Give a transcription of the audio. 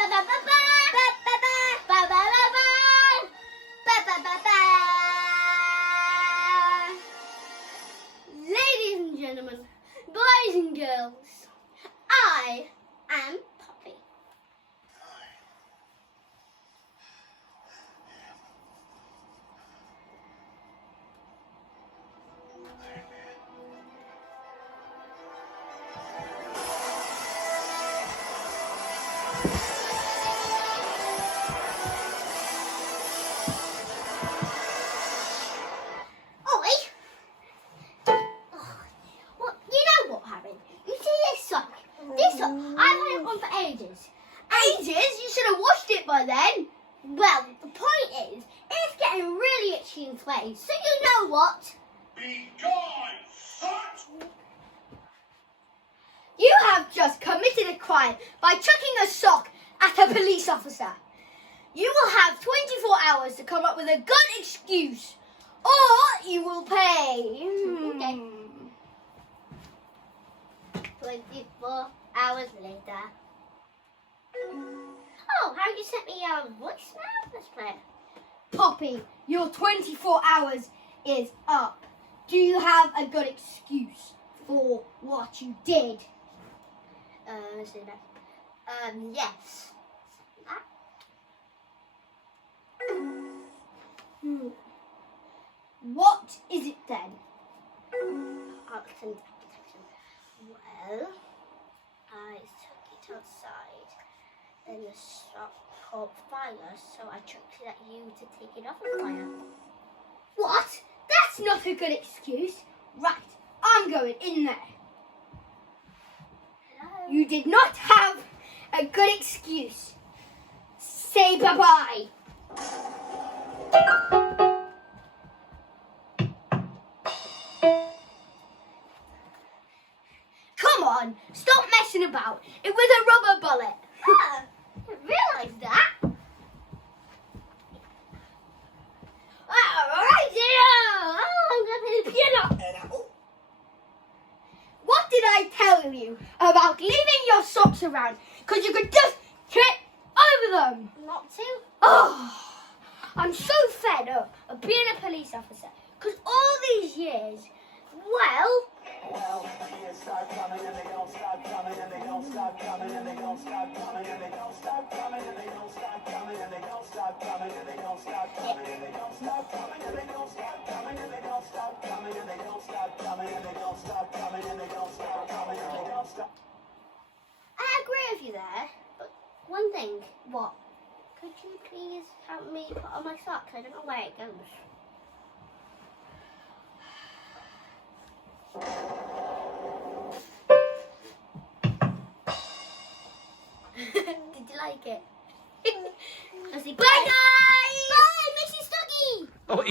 Ladies and gentlemen, boys and girls, I am Poppy. I've had it on for ages. Ages? You should have washed it by then. Well, the point is, it's getting really itchy and sweaty. So you know what? Be gone, slut! You have just committed a crime by chucking a sock at a police officer. You will have 24 hours to come up with a good excuse, or you will pay. Okay. 24 hours later. Oh, how you sent me a voicemail? Let's play it. Poppy, your 24 hours is up. Do you have a good excuse for what you did? Let's do that. Yes. What is it then? I'll send it. Well, I took it outside, then the sock caught fire, so I chucked it at you to take it off the fire. What? That's not a good excuse. Right, I'm going in there. Hello? You did not have a good excuse. Say bye-bye. Come on, stop messing about. It was a rubber bullet. I didn't realise that. Alright, I'm going to play the piano. What did I tell you about leaving your socks around? Because you could just trip over them. Not to. Oh, I'm so fed up of being a police officer. Because all these years, well, years start coming and they don't stop coming and they don't stop coming and they don't stop coming and they don't stop coming and they don't stop coming and they don't stop coming and they don't stop coming and they don't stop coming and they don't stop coming and they don't stop coming and they don't stop coming and they don't stop coming and they don't stop coming and they don't stop. I agree with you there, but one thing. What? Could you please help me put on my socks? I don't know where it goes. Did you like it? I say bye guys! Bye, Missy Stuggy! Oi.